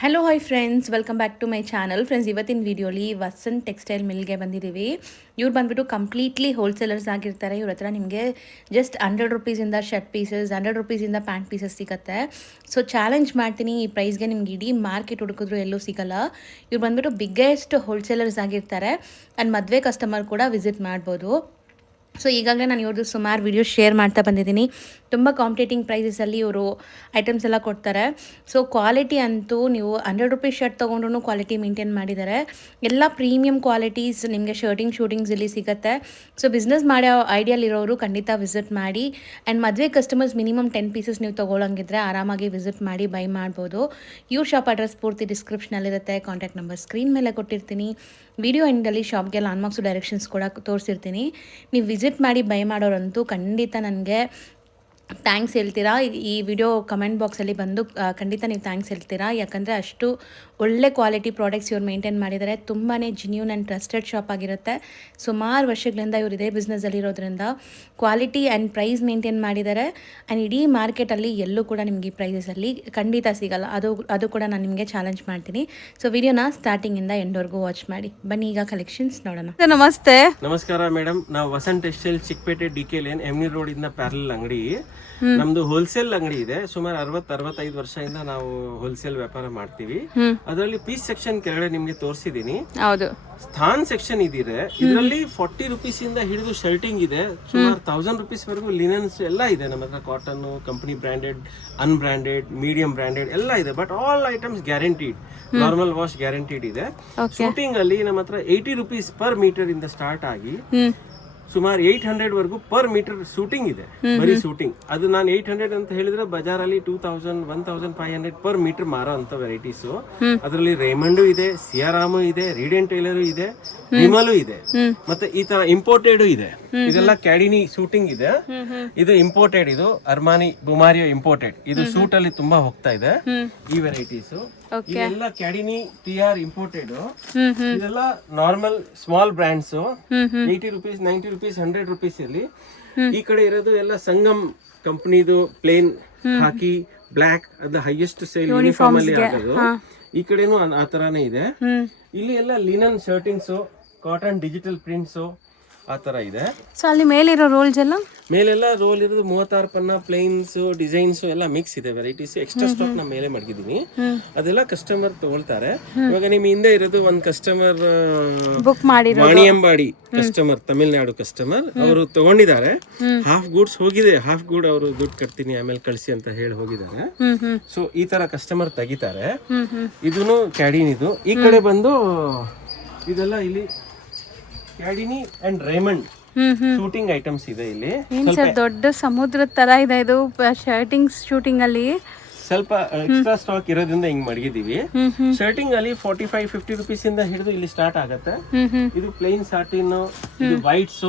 Hello hi friends, welcome back to my channel. Friends, ಇವತ್ತಿನ ವಿಡಿಯೋಲಿ Vasant textile ಮಿಲ್ಗೆ ಬಂದಿದ್ದೀವಿ. ಇವ್ರು ಬಂದುಬಿಟ್ಟು ಕಂಪ್ಲೀಟ್ಲಿ ಹೋಲ್ಸೇಲರ್ಸ್ ಆಗಿರ್ತಾರೆ. ಇವ್ರ ಹತ್ರ ನಿಮಗೆ ಜಸ್ಟ್ 100 ರುಪೀಸಿಂದ ಶರ್ಟ್ ಪೀಸಸ್, 100 ರುಪೀಸಿಂದ ಪ್ಯಾಂಟ್ ಪೀಸಸ್ ಸಿಗುತ್ತೆ. ಸೊ ಚಾಲೆಂಜ್ ಮಾಡ್ತೀನಿ, ಈ ಪ್ರೈಸ್ಗೆ ನಿಮ್ಗೆ ಇಡೀ ಮಾರ್ಕೆಟ್ ಹುಡುಕಿದ್ರು ಎಲ್ಲೂ ಸಿಗಲ್ಲ. ಇವ್ರು ಬಂದುಬಿಟ್ಟು ಬಿಗ್ಗೆಸ್ಟ್ ಹೋಲ್ಸೇಲರ್ಸ್ ಆಗಿರ್ತಾರೆ. ಆ್ಯಂಡ್ ಮದುವೆ ಕಸ್ಟಮರ್ ಕೂಡ ವಿಸಿಟ್ ಮಾಡ್ಬೋದು. ಸೊ ಈಗಾಗಲೇ ನಾನು ಇವ್ರದ್ದು ಸುಮಾರು ವೀಡಿಯೋಸ್ ಶೇರ್ ಮಾಡ್ತಾ ಬಂದಿದ್ದೀನಿ. ತುಂಬ ಕಾಂಪಿಟೇಟಿಂಗ್ ಪ್ರೈಸಸಲ್ಲಿ ಇವರು ಐಟಮ್ಸ್ ಎಲ್ಲ ಕೊಡ್ತಾರೆ. ಸೊ ಕ್ವಾಲಿಟಿ ಅಂತೂ ನೀವು 100 ರುಪೀಸ್ ಶರ್ಟ್ ತೊಗೊಂಡ್ರೂ ಕ್ವಾಲಿಟಿ ಮೇಂಟೈನ್ ಮಾಡಿದ್ದಾರೆ. ಎಲ್ಲ ಪ್ರೀಮಿಯಂ ಕ್ವಾಲಿಟೀಸ್ ನಿಮಗೆ ಶೂಟಿಂಗ್ಸ್ ಇಲ್ಲಿ ಸಿಗುತ್ತೆ. ಸೊ ಬಿಸ್ನೆಸ್ ಮಾಡೋ ಐಡಿಯಲ್ಲಿರೋರು ಖಂಡಿತ ವಿಸಿಟ್ ಮಾಡಿ. ಆ್ಯಂಡ್ ಮದುವೆ ಕಸ್ಟಮರ್ಸ್ ಮಿನಿಮಮ್ 10 ಪೀಸಸ್ ನೀವು ತೊಗೊಳಂಗಿದ್ರೆ ಆರಾಮಾಗಿ ವಿಸಿಟ್ ಮಾಡಿ ಬೈ ಮಾಡ್ಬೋದು. ಇವ್ರ ಶಾಪ್ ಅಡ್ರೆಸ್ ಪೂರ್ತಿ ಡಿಸ್ಕ್ರಿಪ್ಷನಲ್ಲಿರುತ್ತೆ. ಕಾಂಟ್ಯಾಕ್ಟ್ ನಂಬರ್ ಸ್ಕ್ರೀನ್ ಮೇಲೆ ಕೊಟ್ಟಿರ್ತೀನಿ. ವಿಡಿಯೋ ಎಂಡಲ್ಲಿ ಶಾಪ್ಗೆ ಲಾಂಡ್ಮಾರ್ಕ್ಸು ಡೈರೆಕ್ಷನ್ಸ್ ಕೂಡ ತೋರಿಸಿರ್ತೀನಿ. ನೀವು ವಿಸಿಟ್ ಮಾಡಿ ಬೈ ಮಾಡೋರಂತೂ ಖಂಡಿತ ನನಗೆ ಥ್ಯಾಂಕ್ಸ್ ಹೇಳ್ತೀರಾ. ಈ ವಿಡಿಯೋ ಕಮೆಂಟ್ ಬಾಕ್ಸಲ್ಲಿ ಬಂದು ಖಂಡಿತ ನೀವು ಥ್ಯಾಂಕ್ಸ್ ಹೇಳ್ತೀರಾ. ಯಾಕಂದರೆ ಅಷ್ಟು ಒಳ್ಳೆ ಕ್ವಾಲಿಟಿ ಪ್ರಾಡಕ್ಟ್ಸ್ ಇವ್ರು ಮೇಂಟೈನ್ ಮಾಡಿದ್ದಾರೆ. ತುಂಬಾ ಜಿನ್ಯೂನ್ ಆ್ಯಂಡ್ ಟ್ರಸ್ಟೆಡ್ ಶಾಪ್ ಆಗಿರುತ್ತೆ. ಸುಮಾರು ವರ್ಷಗಳಿಂದ ಇವರು ಇದೇ ಬಿಸ್ನೆಸ್ಸಲ್ಲಿರೋದ್ರಿಂದ ಕ್ವಾಲಿಟಿ ಆ್ಯಂಡ್ ಪ್ರೈಸ್ ಮೇಂಟೈನ್ ಮಾಡಿದ್ದಾರೆ. ಆ್ಯಂಡ್ ಇಡೀ ಮಾರ್ಕೆಟಲ್ಲಿ ಎಲ್ಲೂ ಕೂಡ ನಿಮಗೆ ಈ ಪ್ರೈಸಸಲ್ಲಿ ಖಂಡಿತ ಸಿಗಲ್ಲ. ಅದು ಕೂಡ ನಾನು ನಿಮಗೆ ಚಾಲೆಂಜ್ ಮಾಡ್ತೀನಿ. ಸೊ ವಿಡಿಯೋನ ಸ್ಟಾರ್ಟಿಂಗಿಂದ ಎಂಡ್ವರೆಗೂ ವಾಚ್ ಮಾಡಿ. ಬನ್ನಿ ಈಗ ಕಲೆಕ್ಷನ್ಸ್ ನೋಡೋಣ. ನಮಸ್ತೆ, ನಮಸ್ಕಾರ ಮೇಡಮ್. ನಾವು Vasant textile Chickpet DK lane ಎಮ್ನಿ ರೋಡ್ ಇಂದ ಪ್ಯಾರಲ್ ಅಂಗಡಿ. ನಮ್ದು ಹೋಲ್ಸೇಲ್ ಅಂಗಡಿ ಇದೆ. ಸುಮಾರು 60-65 ವರ್ಷದಿಂದ ನಾವು ಹೋಲ್ಸೇಲ್ ವ್ಯಾಪಾರ ಮಾಡ್ತೀವಿ. ಅದರಲ್ಲಿ ಪೀಸ್ ಸೆಕ್ಷನ್ ಕೆಳಗಡೆ ನಿಮ್ಗೆ ತೋರಿಸಿದೀನಿ. ಹೌದು, ಸ್ಥಾನ್ ಸೆಕ್ಷನ್ ಇದಿದೆ. ಇದರಲ್ಲಿ 40 ರುಪೀಸ್ ಇಂದ ಹಿಡಿದು ಶರ್ಟಿಂಗ್ ಇದೆ. ಸುಮಾರು 1000 ರುಪೀಸ್ ವರೆಗೂ ಲಿನನ್ಸ್ ಎಲ್ಲ ಇದೆ ನಮ್ಮ ಹತ್ರ. Cotton, company branded, ಅನ್ಬ್ರಾಂಡೆಡ್, medium branded ಎಲ್ಲ ಇದೆ. But all items guaranteed, normal wash guaranteed ಇದೆ. ಶೂಟಿಂಗ್ ಅಲ್ಲಿ ನಮ್ಮ ಹತ್ರ 80 ರುಪೀಸ್ ಪರ್ ಮೀಟರ್ ಇಂದ ಸ್ಟಾರ್ಟ್ ಆಗಿ ಸುಮಾರು 800 ವರೆಗೂ ಪರ್ ಮೀಟರ್ ಶೂಟಿಂಗ್ ಇದೆ. ಬರೀ ಶೂಟಿಂಗ್ ಅದು ನಾನು 800 ಅಂತ ಹೇಳಿದ್ರೆ ಬಜಾರಲ್ಲಿ 2000, 1500 ಪರ್ ಮೀಟರ್ ಮಾರೋ ಅಂತ ವೆರೈಟೀಸ್. ಅದರಲ್ಲಿ ರೇಮಂಡು ಇದೆ, ಸಿಯಾರಾಮು ಇದೆ, ರೀಡೆನ್ ಟೈಲರು ಇದೆ, ವಿಮಲು ಇದೆ, ಮತ್ತೆ ಈ ತರ ಇಂಪೋರ್ಟೆಡ್ ಇದೆ. ಇದೆಲ್ಲ ಕ್ಯಾಡಿನಿ ಶೂಟಿಂಗ್ ಇದೆ. ಇದು ಇಂಪೋರ್ಟೆಡ್, ಇದು ಅರ್ಮಾನಿ ಬುಮಾರಿಯೋ ಇಂಪೋರ್ಟೆಡ್. ಇದು ಸೂಟ್ ಅಲ್ಲಿ ತುಂಬಾ ಹೋಗ್ತಾ ಇದೆ ಈ ವೆರೈಟೀಸ್. ಇದೆಲ್ಲ ಕ್ಯಾಡಿನಿ TR ಇಂಪೋರ್ಟೆಡ್. ಇದೆಲ್ಲ normal small brands. 80 rupees, 90 rupees, 100 rupees ಅಲ್ಲಿ. ಈ ಕಡೆ ಇರೋದು ಎಲ್ಲ ಸಂಗಮ್ ಕಂಪನಿದು ಪ್ಲೇನ್ ಹಾಕಿ ಬ್ಲಾಕ್, ಅದು ಹೈಯೆಸ್ಟ್ ಸೇಲ್ ಯೂನಿಫಾರ್ಮ್ ಅಲ್ಲಿ ಆಗೋದು. ಈ ಕಡೆನೂ ಆ ತರಾನೇ ಇದೆ. ಇಲ್ಲಿ ಎಲ್ಲ linen shirtings, cotton digital prints ಆ ತರ ಇದೆ. ಸೊ ಅಲ್ಲಿ ಮೇಲಿರೋ ರೋಲ್ಸ್ ಎಲ್ಲ ಮೇಲೆಲ್ಲ ರೋಲ್ ಇರೋದು 36 ಪನ್ನ, ಪ್ಲೇನ್ಸ್, ಡಿಸೈನ್ಸ್ ಎಲ್ಲ ಮಿಕ್ಸ್ ಇದೆ ವೆರೈಟೀಸ್. ಎಕ್ಸ್ಟ್ರಾ ಸ್ಟಾಕ್ ನಾ ಮೇಲೆ ಮಡಗಿದ್ದೀನಿ. ಅದೆಲ್ಲ ಕಸ್ಟಮರ್ ತಗೊಳ್ತಾರೆ. ಇವಾಗ ನಿಮ್ ಹಿಂದೆ ಇರೋದು ಒಂದು ಕಸ್ಟಮರ್ ಬುಕ್ ಮಾಡಿರೋ ವಾಣಿಯಂಬಾಡಿ ಕಸ್ಟಮರ್, ತಮಿಳ್ನಾಡು ಕಸ್ಟಮರ್. ಅವರು ತಗೊಂಡಿದ್ದಾರೆ. ಹಾಫ್ ಗೂಡ್ಸ್ ಹೋಗಿದೆ, ಹಾಫ್ ಗೂಡ್ ಅವರು ದುಡ್ಡು ಕಟ್ತೀನಿ ಆಮೇಲೆ ಕಳಿಸಿ ಅಂತ ಹೇಳಿ ಹೋಗಿದ್ದಾರೆ. ಸೊ ಈ ತರ ಕಸ್ಟಮರ್ ತೆಗಿತಾರೆ. ಇದೂನು ಕ್ಯಾಡಿನ್. ಇದು ಈ ಕಡೆ ಬಂದು ಇದೆಲ್ಲ ಇಲ್ಲಿ ಕ್ಯಾಡಿನಿ ಅಂಡ್ ರೇಮಂಡ್ ಶೂಟಿಂಗ್ ಐಟಮ್ಸ್ ಇದೆ. ಇಲ್ಲಿ ದೊಡ್ಡ ಸಮುದ್ರದ ತರ ಇದೆ ಇದು ಶೂಟಿಂಗ್ ಅಲ್ಲಿ. ಸ್ವಲ್ಪ ಎಕ್ಸ್ಟ್ರಾ ಸ್ಟಾಕ್ ಇರೋದ್ರಿಂದ ಹಿಂಗ್ ಮಡಗಿದೀವಿ. ಶರ್ಟಿಂಗ್ ಅಲ್ಲಿ 45-50 ರುಪೀಸ್ ಇಂದ ಹಿಡಿದು ಇಲ್ಲಿ ಸ್ಟಾರ್ಟ್ ಆಗುತ್ತೆ. ಇದು ಪ್ಲೇನ್ ಸಾಟಿನ್, ಇದು ವೈಟ್ಸ್,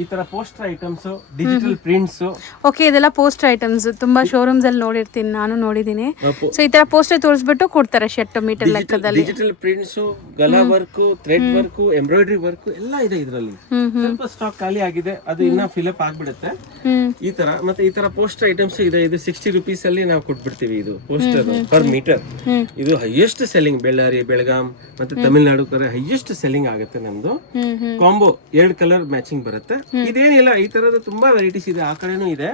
ಈ ತರ poster items, digital prints. Okay, ಇದೆಲ್ಲ ಪೋಸ್ಟರ್ ಐಟಮ್ಸ್. ತುಂಬಾ ಶೋರೂಮ್ಸ್ ಅಲ್ಲಿ ನೋಡಿರ್ತೀನಿ, ನಾನು ನೋಡಿದೀನಿ. ಸೊ ಈ ತರ ಪೋಸ್ಟರ್ ತೋರಿಸ್ಬಿಟ್ಟು ಕೊಡ್ತಾರೆ ಶರ್ಟ್ ಮೀಟರ್ ಲೆಕ್ಕದಲ್ಲಿ. ಡಿಜಿಟಲ್ ಪ್ರಿಂಟ್ಸ್, ಗಲಾ work, thread work, embroidery work ಎಲ್ಲ ಇದೆ ಇದರಲ್ಲಿ. ಸ್ವಲ್ಪ ಸ್ಟಾಕ್ ಖಾಲಿ ಆಗಿದೆ, ಅದು ಇನ್ನ ಫಿಲ್ ಅಪ್ ಆಗ್ಬಿಡುತ್ತೆ. ಈ ತರ ಮತ್ತೆ ಈ ತರ ಪೋಸ್ಟರ್ ಐಟಮ್ಸ್ ಇದೆ. ಇದು 60 ರುಪೀಸ್ ಅಲ್ಲಿ ನಾವು ಕೊಟ್ಬಿಡ್ತೀವಿ. ಇದು ಪೋಸ್ಟರ್ ಪರ್ ಮೀಟರ್. ಇದು ಹೈಯೆಸ್ಟ್ ಸೆಲ್ಲಿಂಗ್ ಬೆಳ್ಳಾರಿ, ಬೆಳಗಾಂ ಮತ್ತೆ ತಮಿಳ್ನಾಡು ಕಡೆ ಹೈಯೆಸ್ಟ್ ಸೆಲ್ಲಿಂಗ್ ಆಗುತ್ತೆ ನಮ್ದು. ಕಾಂಬೋ 2 ಕಲರ್ ಮ್ಯಾಚಿಂಗ್ ಬರುತ್ತೆ. ಇದೇನಿಲ್ಲ, ಈ ತರದ ತುಂಬಾ ವೆರೈಟೀಸ್ ಇದೆ. ಆ ಕಡೆನೂ ಇದೆ.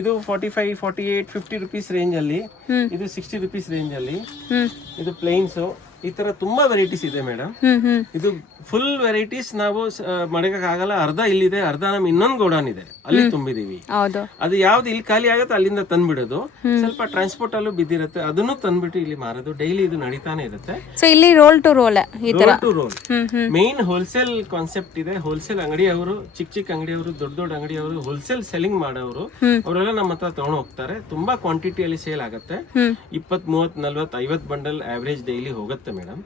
ಇದು 45, 48, 50 ರುಪೀಸ್ ರೇಂಜ್ ಅಲ್ಲಿ. ಇದು 60 ರುಪೀಸ್ ರೇಂಜ್ ಅಲ್ಲಿ. ಇದು ಪ್ಲೇನ್ಸ್. ಈ ತರ ತುಂಬಾ ವೆರೈಟೀಸ್ ಇದೆ ಮೇಡಮ್. ಇದು ಫುಲ್ ವೆರೈಟೀಸ್ ನಾವು ಮಡಗಕ್ ಆಗಲ್ಲ. ಅರ್ಧ ಇಲ್ಲಿದೆ, ಅರ್ಧ ನಮ್ ಇನ್ನೊಂದು ಗೋಡನ್ ಇದೆ, ಅಲ್ಲಿ ತುಂಬಿದೀವಿ. ಅದು ಯಾವ್ದು ಇಲ್ಲಿ ಖಾಲಿ ಆಗುತ್ತೆ ಅಲ್ಲಿಂದ ತಂದ್ಬಿಡೋದು. ಸ್ವಲ್ಪ ಟ್ರಾನ್ಸ್ಪೋರ್ಟ್ ಅಲ್ಲೂ ಬಿದ್ದಿರುತ್ತೆ, ಅದನ್ನು ತಂದ್ಬಿಟ್ಟು ಇಲ್ಲಿ ಮಾರೋದು. ಡೈಲಿ ಇದು ನಡೀತಾನೆ ಇರುತ್ತೆ. ಸೊ ಇಲ್ಲಿ roll to roll main wholesale concept ಇದೆ. ಹೋಲ್ಸೇಲ್ ಅಂಗಡಿಯವರು, ಚಿಕ್ಕ ಅಂಗಡಿಯವರು, ದೊಡ್ಡ ಅಂಗಡಿಯವರು, ಹೋಲ್ಸೇಲ್ ಸೆಲ್ಲಿಂಗ್ ಮಾಡೋರು, ಅವರೆಲ್ಲ ನಮ್ಮ ಹತ್ರ ತಗೊಂಡು ಹೋಗ್ತಾರೆ. ತುಂಬಾ ಕ್ವಾಂಟಿಟಿಯಲ್ಲಿ ಸೇಲ್ ಆಗುತ್ತೆ. 20, 30, 40, 50 ಬಂಡಲ್ ಆವರೇಜ್ ಡೈಲಿ ಹೋಗುತ್ತೆ ಆಗುತ್ತೆ madam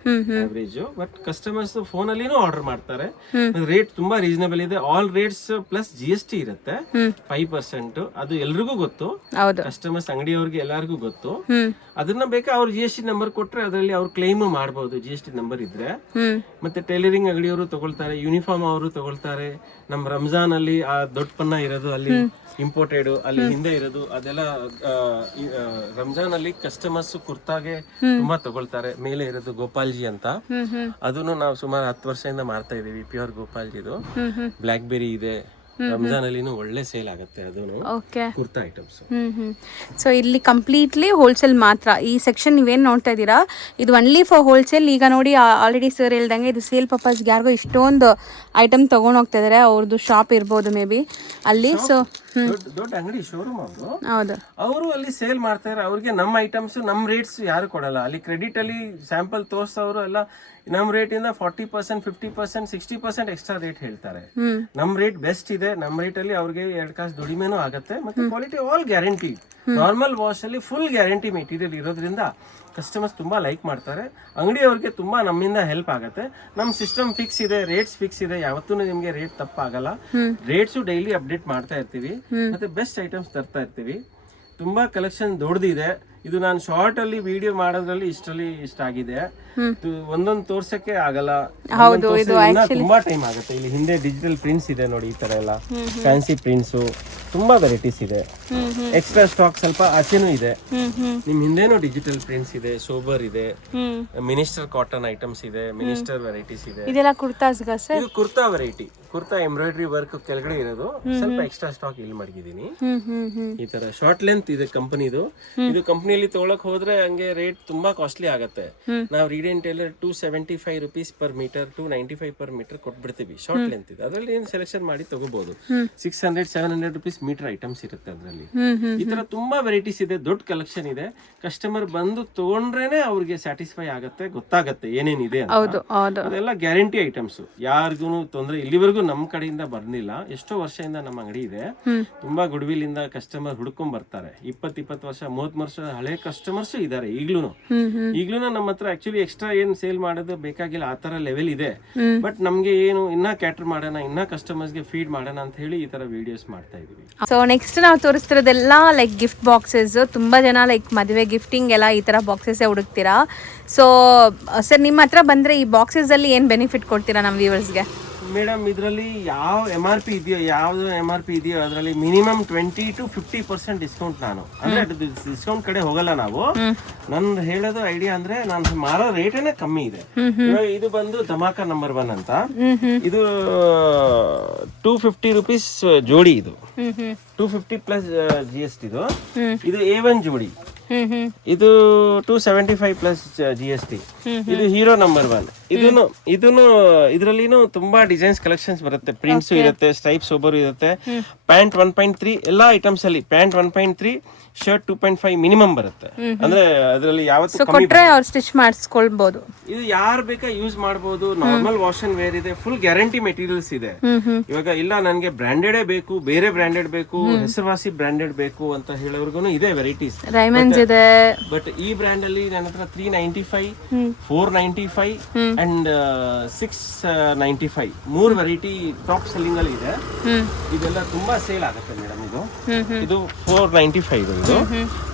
average. But customers phone ಅಲ್ಲಿನೂ ಆರ್ಡರ್ ಮಾಡ್ತಾರೆ. ರೇಟ್ ತುಂಬಾ ರೀಸನಬಲ್ ಇದೆ. ಆಲ್ ರೇಟ್ಸ್ ಪ್ಲಸ್ GST ಇರುತ್ತೆ 5%. ಅದು ಎಲ್ರಿಗೂ ಗೊತ್ತು, ಕಸ್ಟಮರ್ಸ್ ಅಂಗಡಿಯವ್ರಿಗೆ ಎಲ್ಲರಿಗೂ ಗೊತ್ತು. ಅದನ್ನ ಬೇಕಾ ಅವ್ರ GST ನಂಬರ್ ಕೊಟ್ರೆ ಅದರಲ್ಲಿ ಅವ್ರು ಕ್ಲೈಮ್ ಮಾಡಬಹುದು GST ನಂಬರ್ ಇದ್ರೆ. ಮತ್ತೆ ಟೈಲರಿಂಗ್ ಅಂಗಡಿಯವರು ತಗೊಳ್ತಾರೆ, ಯೂನಿಫಾರ್ಮ್ ಅವರು ತಗೊಳ್ತಾರೆ. ನಮ್ ರಂಜಾನ್ ಅಲ್ಲಿ ಆ ದೊಡ್ಡ ಪನ್ನ ಇರೋದು ಅಲ್ಲಿ ಇಂಪೋರ್ಟೆಡ್, ಅಲ್ಲಿ ಹಿಂದೆ ಇರೋದು ಅದೆಲ್ಲ ರಂಜಾನ್ ಅಲ್ಲಿ ಕಸ್ಟಮರ್ಸ್ ಕುರ್ತಾಗೆ ತುಂಬಾ ತಗೊಳ್ತಾರೆ. ಮೇಲೆ ಇರೋದು ಗೋಪಾಲ್ಜಿ ಅಂತ, ಅದನ್ನು ನಾವು ಸುಮಾರು 10 ವರ್ಷದಿಂದ ಮಾಡ್ತಾ ಇದೀವಿ. ಪ್ಯೂರ್ ಗೋಪಾಲ್ಜಿದು ಬ್ಲಾಕ್ ಬೆರಿ ಇದೆ. ರಂಜಾನ್ ಅಲ್ಲಿನೂ ಒಳ್ಳೆ ಸೇಲ್ ಆಗುತ್ತೆ ಅದನ್ನು ಕುರ್ತಾ ಐಟಮ್ಸ್. ಸೊ ಇಲ್ಲಿ ಕಂಪ್ಲೀಟ್ಲಿ ಹೋಲ್ಸೇಲ್ ಮಾತ್ರ. ಈ ಸೆಕ್ಷನ್ ನೀವೇನು ನೋಡ್ತಾ ಇದ್ದೀರಾ ಇದು ಒನ್ಲಿ ಫಾರ್ ಹೋಲ್ಸೇಲ್. ಈಗ ನೋಡಿ ಆಲ್ರೆಡಿ ಸರ್ ಹೇಳ್ದಂಗೆ ಇದು ಸೇಲ್ ಪರ್ಪಸ್ಗೆ ಯಾರಿಗೋ ಇಷ್ಟೊಂದು ಐಟಮ್ ತಗೊಂಡು ಹೋಗ್ತಾ ಇದಾರೆ. ಅವ್ರದ್ದು ಶಾಪ್ ಇರ್ಬೋದು ಮೇ ಬಿ ಅಲ್ಲಿ. ಸೊ ದೊಡ್ಡ ಅಂಗಡಿ ಶೋರೂಮ್ ಅವರು, ಹೌದು, ಅವರು ಅಲ್ಲಿ ಸೇಲ್ ಮಾಡ್ತಾರೆ. ಅವ್ರಿಗೆ ನಮ್ಮ ಐಟಮ್ಸ್ ನಮ್ಮ ರೇಟ್ಸ್ ಯಾರು ಕೊಡಲ್ಲ. ಅಲ್ಲಿ ಕ್ರೆಡಿಟ್ ಅಲ್ಲಿ ಸ್ಯಾಂಪಲ್ ತೋರ್ಸೋರು ಎಲ್ಲ ನಮ್ ರೇಟ್ ಇಂದ 40%, 50%, 60% ಎಕ್ಸ್ಟ್ರಾ ರೇಟ್ ಹೇಳ್ತಾರೆ. ನಮ್ ರೇಟ್ ಬೆಸ್ಟ್ ಇದೆ. ನಮ್ ರೇಟ್ ಅಲ್ಲಿ ಅವ್ರಿಗೆ 2 ಕಾಸು ದುಡಿಮೆನೂ ಆಗುತ್ತೆ. ಮತ್ತೆ quality all guarantee. Normal wash ಅಲ್ಲಿ ಫುಲ್ ಗ್ಯಾರಂಟಿ ಮೆಟೀರಿಯಲ್ ಇರೋದ್ರಿಂದ ಕಸ್ಟಮರ್ಸ್ ತುಂಬಾ ಲೈಕ್ ಮಾಡ್ತಾರೆ. ಅಂಗಡಿಯವ್ರಿಗೆ ತುಂಬಾ ನಮ್ಮಿಂದ ಹೆಲ್ಪ್ ಆಗುತ್ತೆ. ನಮ್ ಸಿಸ್ಟಮ್ ಫಿಕ್ಸ್ ಇದೆ, ರೇಟ್ಸ್ ಫಿಕ್ಸ್ ಇದೆ. ಯಾವತ್ತೂ ನಿಮ್ಗೆ ರೇಟ್ ತಪ್ಪಾಗಲ್ಲ. ರೇಟ್ಸು ಡೈಲಿ ಅಪ್ಡೇಟ್ ಮಾಡ್ತಾ ಇರ್ತೀವಿ. ಮತ್ತೆ ಬೆಸ್ಟ್ ಐಟಮ್ಸ್ ತರ್ತಾ ಇರ್ತೀವಿ. ತುಂಬಾ ಕಲೆಕ್ಷನ್ ದೊಡ್ಡದಿದೆ. ಇದು ನಾನು ಶಾರ್ಟ್ ಅಲ್ಲಿ ವಿಡಿಯೋ ಮಾಡೋದ್ರಲ್ಲಿ ಇಷ್ಟ ಆಗಿದೆ. ಒಂದೊಂದು ತೋರ್ಸಕ್ಕೆ ಆಗಲ್ಲ, ತುಂಬಾ ಟೈಮ್ ಆಗುತ್ತೆ. ಇಲ್ಲಿ ಹಿಂದೆ ಡಿಜಿಟಲ್ ಪ್ರಿಂಟ್ಸ್ ಇದೆ ನೋಡಿ, ಈ ತರ ಎಲ್ಲ ಫ್ಯಾನ್ಸಿ ಪ್ರಿಂಟ್ಸ್ ತುಂಬಾ ವೆರೈಟೀಸ್ ಇದೆ. ಎಕ್ಸ್ಟ್ರಾ ಸ್ಟಾಕ್ ಸ್ವಲ್ಪ ಆಚೆನೂ ಇದೆ. ನಿಮ್ ಹಿಂದೆನೂ ಡಿಜಿಟಲ್ ಪ್ರಿಂಟ್ಸ್ ಇದೆ, ಸೋಬರ್ ಇದೆ, ಮಿನಿಸ್ಟರ್ ಕಾಟನ್ ಐಟಮ್ಸ್ ಇದೆ, ಮಿನಿಸ್ಟರ್ ವೆರೈಟೀಸ್ ಇದೆ. ಇದೆಲ್ಲ ಕುರ್ತಾಸ್ಗ ಸರ್? ಇದು kurta variety, kurta embroidery work ಕೆಳಗಡೆ ಇರೋದು. ಸ್ವಲ್ಪ ಎಕ್ಸ್ಟ್ರಾ ಸ್ಟಾಕ್ ಇಲ್ಲಿ ಮಡಗಿದೀನಿ. ಈ ತರ ಶಾರ್ಟ್ ಲೆಂತ್ ಇದೆ ಕಂಪನಿದು. ಇದು ಕಂಪನಿಯಲ್ಲಿ ತಗೊಳಕ್ ಹೋದ್ರೆ ಹಂಗೆ ರೇಟ್ ತುಂಬಾ ಕಾಸ್ಟ್ಲಿ ಆಗತ್ತೆ. ನಾವು Reid Taylor 275 rupees per meter, 295 per meter ಕೊಟ್ಬಿಡ್ತೀವಿ. ಶಾರ್ಟ್ ಲೆಂತ್ ಇದೆ, ಅದ್ರಲ್ಲಿ ಏನ್ ಸೆಲೆಕ್ಷನ್ ಮಾಡಿ ತಗೋಬಹುದು. 600-700 rupees ಮೀಟರ್ ಐಟಮ್ಸ್ ಇರುತ್ತೆ ಅದ್ರಲ್ಲಿ. ಈ ತರ ತುಂಬಾ ವೆರೈಟೀಸ್ ಇದೆ, ದೊಡ್ಡ ಕಲೆಕ್ಷನ್ ಇದೆ. ಕಸ್ಟಮರ್ ಬಂದು ತಗೊಂಡ್ರೇನೆ ಅವ್ರಿಗೆ ಸ್ಯಾಟಿಸ್ಫೈ ಆಗತ್ತೆ, ಗೊತ್ತಾಗತ್ತೆ ಏನೇನಿದೆ ಅಂತ. ಅದೆಲ್ಲ ಗ್ಯಾರಂಟಿ ಐಟಮ್ಸ್, ಯಾರಿಗೂ ತೊಂದ್ರೆ ಇಲ್ಲಿವರೆಗೂ ನಮ್ ಕಡೆಯಿಂದ ಬರ್ಲಿಲ್ಲ. ಎಷ್ಟೋ ವರ್ಷದಿಂದ ನಮ್ಮ ಅಂಗಡಿ ಇದೆ. ತುಂಬಾ ಗುಡ್ವಿಲ್ ಇಂದ ಕಸ್ಟಮರ್ ಹುಡ್ಕೊಂಡ್ ಬರ್ತಾರೆ. 20 ವರ್ಷ 30 ವರ್ಷ ಹಳೆ ಕಸ್ಟಮರ್ಸ್ ಇದಾರೆ ಈಗ್ಲೂನು. ನಮ್ಮ ಹತ್ರ ಆಕ್ಚುಲಿ ಎಕ್ಸ್ಟ್ರಾ ಏನ್ ಸೇಲ್ ಮಾಡೋದು ಬೇಕಾಗಿಲ್ಲ, ಆ ತರ ಲೆವೆಲ್ ಇದೆ. ಬಟ್ ನಮ್ಗೆ ಏನು ಇನ್ನ ಕ್ಯಾಟರ್ ಮಾಡೋಣ, ಇನ್ನ ಕಸ್ಟಮರ್ಸ್ ಗೆ ಫೀಡ್ ಮಾಡೋಣ ಅಂತ ಹೇಳಿ ಈ ತರ ವಿಡಿಯೋಸ್ ಮಾಡ್ತಾ ಇದೀವಿ. ಸೊ ನೆಕ್ಸ್ಟ್ ನಾವು ತೋರಿಸ್ತಿರೋದೆಲ್ಲ ಲೈಕ್ ಗಿಫ್ಟ್ ಬಾಕ್ಸಸ್. ತುಂಬಾ ಜನ ಲೈಕ್ ಮದುವೆ ಗಿಫ್ಟಿಂಗ್ ಎಲ್ಲ ಈ ತರ ಬಾಕ್ಸಸ್ ಹುಡುಕ್ತೀರಾ. ಸೊ ಸರ್ ನಿಮ್ಮ ಹತ್ರ ಬಂದ್ರೆ ಈ ಬಾಕ್ಸಸ್ ಅಲ್ಲಿ ಏನ್ ಬೆನಿಫಿಟ್ ಕೊಡ್ತೀರಾ ನಮ್ಮ ವ್ಯೂವರ್ಸ್ಗೆ? ಮೇಡಮ್ ಇದರಲ್ಲಿ ಯಾವ MRP ಇದೆಯೋ, ಯಾವ್ದು MRP ಇದೆಯೋ ಅದರಲ್ಲಿ ಮಿನಿಮಮ್ 20-50% ಡಿಸ್ಕೌಂಟ್. ನಾನು ಅಂದ್ರೆ ಡಿಸ್ಕೌಂಟ್ ಕಡೆ ಹೋಗಲ್ಲ ನಾವು. ನಂದು ಹೇಳೋದು ಐಡಿಯಾ ಅಂದ್ರೆ ನಾನು ಮಾರೋ ರೇಟೇನೆ ಕಮ್ಮಿ ಇದೆ. ಇದು ಬಂದು ಧಮಾಕ ನಂಬರ್ 1 ಅಂತ. ಇದು 250 rupees ಜೋಡಿ. ಇದು 250 ಪ್ಲಸ್ GST. ಇದು A1 ಜೋಡಿ. ಇದು 275 ಪ್ಲಸ್ GST. ಇದು ಹೀರೋ ನಂಬರ್ 1. ಇದನ್ನು ಇದರಲ್ಲಿನೂ ತುಂಬಾ ಡಿಸೈನ್ಸ್ ಕಲೆಕ್ಷನ್ಸ್ ಬರುತ್ತೆ. ಪ್ರಿಂಟ್ಸ್ ಇರುತ್ತೆ, ಸ್ಟ್ರೈಪ್ಸ್ ಓಬರ್ ಇರುತ್ತೆ. ಪ್ಯಾಂಟ್ 1.3 ಎಲ್ಲಾ ಐಟಮ್ಸ್ ಅಲ್ಲಿ. ಪ್ಯಾಂಟ್ 1.3, ಶರ್ಟ್ 2.5 ಮಿನಿಮಮ್ ಬರುತ್ತೆ. ಅಂದ್ರೆ ಅದರಲ್ಲಿ ಯಾವತ್ತೂ ಕೊಟ್ರೆ ಅವ್ರು ಸ್ಟಿಚ್ ಮಾಡಿಸ್ಕೊಳ್ಬಹುದು. ಇದು ಯಾರು ಬೇಕಾ ಯೂಸ್ ಮಾಡಬಹುದು. ನಾರ್ಮಲ್ ವಾಶ್ ಅಂಡ್ ವೇರ್ ಇದೆ, ಫುಲ್ ಗ್ಯಾರಂಟಿ ಮೆಟೀರಿಯಲ್ಸ್ ಇದೆ. ಇವಾಗ ಇಲ್ಲ ನನಗೆ ಬ್ರಾಂಡೆಡೇ ಬೇಕು, ಬೇರೆ ಬ್ರಾಂಡೆಡ್ ಬೇಕು, ಹೆಸರುವಾಸಿ ಬ್ರಾಂಡೆಡ್ ಬೇಕು ಅಂತ ಹೇಳೋರ್ಗು ಇದೆ ವೆರೈಟೀಸ್. ಇದೆ ಬಟ್ ಈ ಬ್ರ್ಯಾಂಡ್ ಅಲ್ಲಿ ನನ್ನ ಹತ್ರ 395, 495 ಅಂಡ್ 695 3 ವೆರೈಟಿ ಟಾಪ್ ಸೆಲ್ಲಿಂಗ್ ಅಲ್ಲಿ ಇದೆ. ಇದೆಲ್ಲ ತುಂಬಾ ಸೇಲ್ ಆಗುತ್ತೆ ಮೇಡಮ್. ಇದು 495.